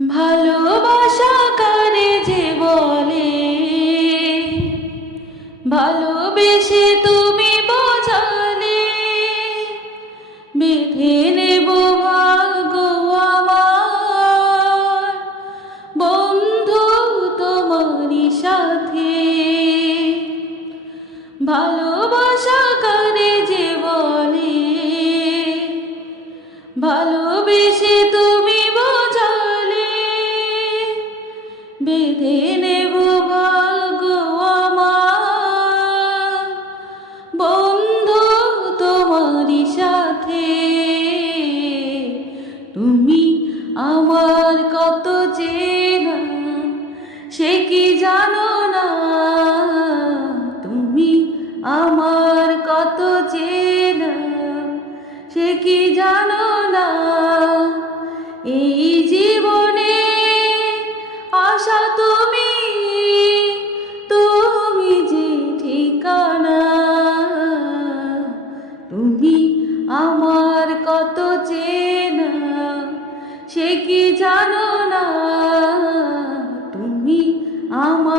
ভালোবাসা কারে যে বলে, ভালোবেসে তুমি বোঝালে, বেঁধে নেব ভাগ্য আমার বন্ধু তোমারই সাথে। ভালোবাসা কারে যে বলে, ভালোবেসে তুমি বোঝালে, বেঁধে নেব ভাগ্য আমার বন্ধু তোমারই সাথে। তুমি আমার কত চেনা সে কি জানো না, তুমি আমার কত চেনা সে কি জানো না। এই জীবনে আশা তুমি, তুমি যে ঠিকানা, তুমি আমার কত চেনা সে কি জানো না, তুমি আমার